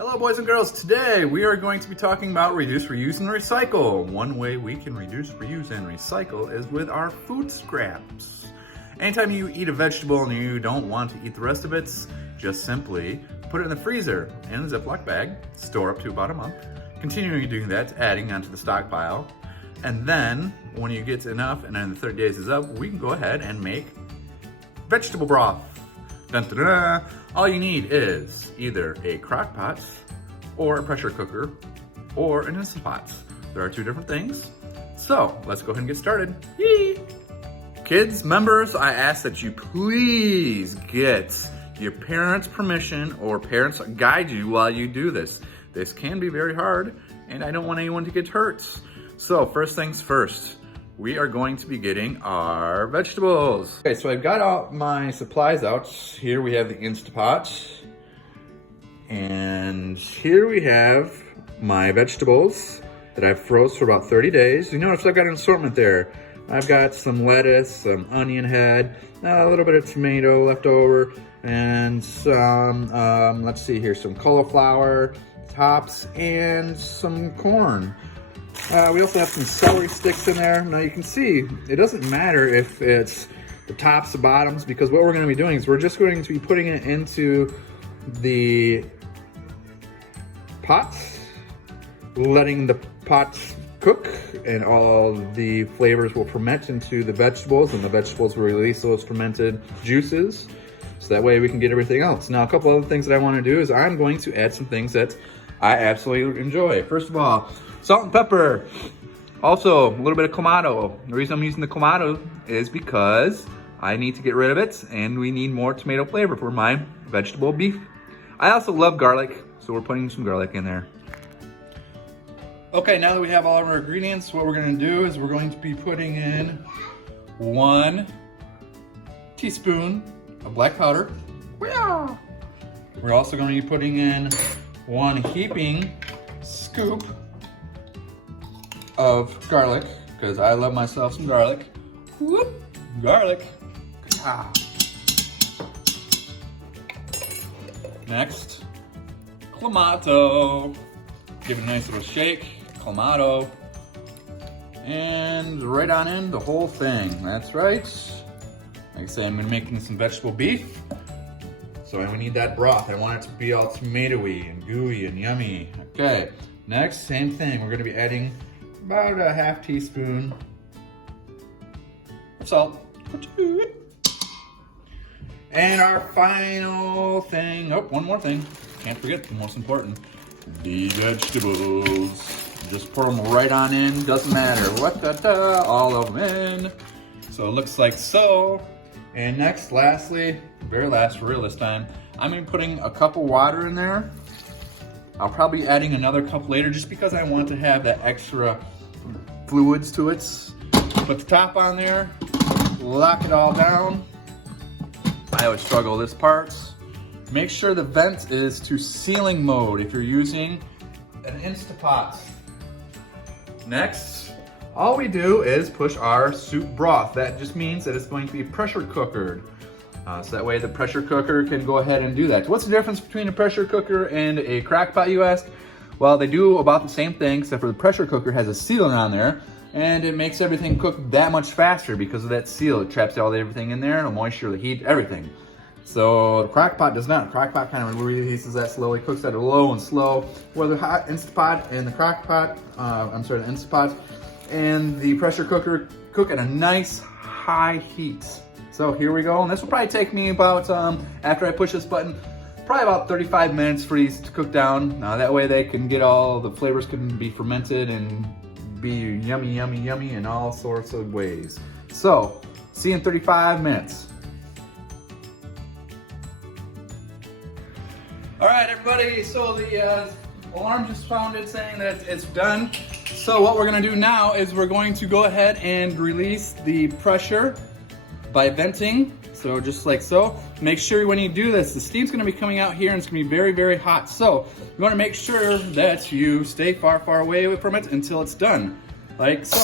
Hello boys and girls, today we are going to be talking about reduce, reuse, and recycle. One way we can reduce, reuse, and recycle is with our food scraps. Anytime you eat a vegetable and you don't want to eat the rest of it, just simply put it in the freezer in a Ziploc bag, store up to about a month, continuing doing that, adding onto the stockpile, and then when you get enough and then the 30 days is up, we can go ahead and make vegetable broth. Dun, dun, dun. All you need is either a crock pot or a pressure cooker or an Instant Pot. There are two different things. So let's go ahead and get started. Yee! Kids, members, I ask that you please get your parents' permission or parents guide you while you do this. This can be very hard and I don't want anyone to get hurt. So first things first. We are going to be getting our vegetables. Okay, so I've got all my supplies out. Here we have the Instant Pot. And here we have my vegetables that I've froze for about 30 days. You notice I've got an assortment there. I've got some lettuce, some onion head, a little bit of tomato left over, and some, let's see here, some cauliflower tops and some corn. We also have some celery sticks in there. Now you can see, it doesn't matter if it's the tops or bottoms, because what we're going to be doing is we're just going to be putting it into the pot, letting the pot cook, and all the flavors will ferment into the vegetables, and the vegetables will release those fermented juices. So that way we can get everything else. Now, a couple other things that I want to do is I'm going to add some things that I absolutely enjoy. First of all, salt and pepper. Also, a little bit of clamato. The reason I'm using the clamato is because I need to get rid of it and we need more tomato flavor for my vegetable beef. I also love garlic, so we're putting some garlic in there. Okay, now that we have all of our ingredients, what we're gonna do is we're going to be putting in 1 teaspoon of black powder. We're also going to be putting in 1 heaping scoop of garlic, because I love myself some garlic. Whoop, garlic. Ah. Next, clamato. Give it a nice little shake, clamato. And right on in the whole thing, that's right. Like I say, I'm gonna be making some vegetable beef. So we need that broth. I want it to be all tomatoey and gooey and yummy. Okay, next, same thing. We're gonna be adding about a ½ teaspoon of salt. And our final thing, oh, one more thing. Can't forget the most important, the vegetables. Just pour them right on in, doesn't matter what, all of them in. So it looks like so. And next, lastly, very last for real this time, I'm gonna be putting a cup of water in there. I'll probably be adding another cup later just because I want to have that extra fluids to it. Put the top on there, lock it all down. I always struggle with this part. Make sure the vent is to sealing mode if you're using an Instant Pot. Next, all we do is push our soup broth. That just means that it's going to be pressure cookered. So that way the pressure cooker can go ahead and do that. What's the difference between a pressure cooker and a crock pot, you ask? Well, they do about the same thing, except for the pressure cooker has a sealant on there, and it makes everything cook that much faster because of that seal. It traps all everything in there, the moisture, the heat, everything. So the crock pot does not. The crock pot kind of releases that slowly, cooks at a low and slow. Where the hot Instant Pot and the crock pot, the Instant Pot and the pressure cooker cook at a nice high heat. So here we go, and this will probably take me about, after I push this button, probably about 35 minutes for these to cook down. Now that way they can get all the flavors can be fermented and be yummy, yummy, yummy in all sorts of ways. So, see you in 35 minutes. All right, everybody, so the alarm just sounded saying that it's done. So what we're gonna do now is we're going to go ahead and release the pressure by venting. So just like so. Make sure when you do this, the steam's gonna be coming out here and it's gonna be very, very hot. So you wanna make sure that you stay far, far away from it until it's done, like so.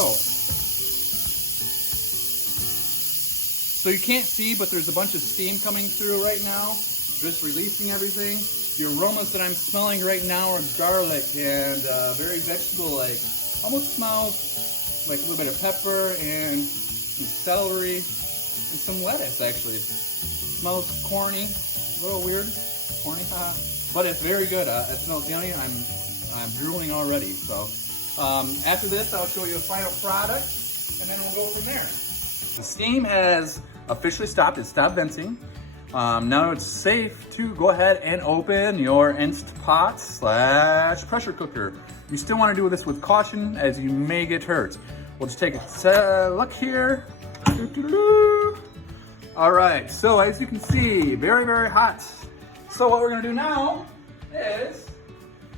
So you can't see, but there's a bunch of steam coming through right now, just releasing everything. The aromas that I'm smelling right now are garlic and very vegetable-like. Almost smells like a little bit of pepper and some celery and some lettuce, actually. Smells corny, a little weird, corny, but it's very good. It smells yummy. I'm drooling already. So after this, I'll show you a final product, and then we'll go from there. The steam has officially stopped. It stopped venting. Now it's safe to go ahead and open your Instapot / pressure cooker. You still want to do this with caution, as you may get hurt. We'll just take a look here. All right, so as you can see, very, very hot. So what we're gonna do now is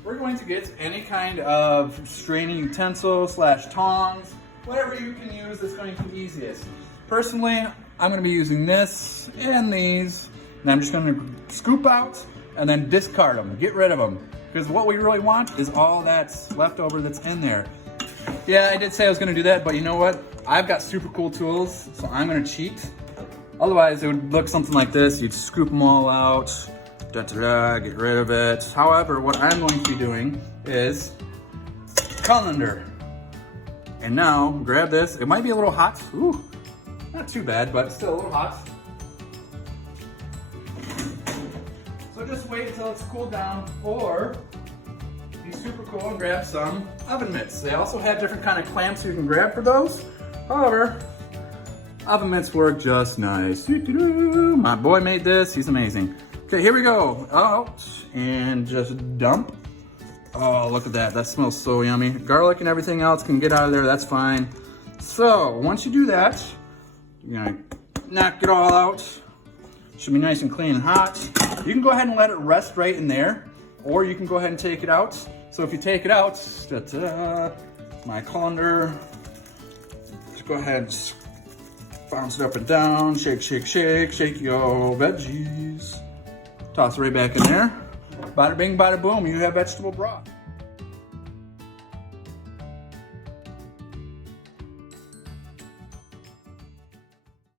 we're going to get any kind of straining utensil / tongs, whatever you can use that's going to be easiest. Personally, I'm gonna be using this and these, and I'm just gonna scoop out and then discard them, get rid of them. Because what we really want is all that's left over that's in there. Yeah, I did say I was gonna do that, but you know what? I've got super cool tools, so I'm gonna cheat. Otherwise, it would look something like this. You'd scoop them all out, get rid of it. However, what I'm going to be doing is colander. And now, grab this. It might be a little hot. Ooh. Not too bad, but still a little hot. So just wait until it's cooled down, or be super cool and grab some oven mitts. They also have different kind of clamps you can grab for those. However, oven mitts work just nice. My boy made this, he's amazing. Okay, here we go. Out and just dump. Oh, look at that, that smells so yummy. Garlic and everything else can get out of there, that's fine. So once you do that, you're gonna knock it all out. Should be nice and clean and hot. You can go ahead and let it rest right in there, or you can go ahead and take it out. So if you take it out, my colander, just go ahead and bounce it up and down, shake, shake, shake, shake your veggies. Toss it right back in there. Bada bing, bada boom, you have vegetable broth.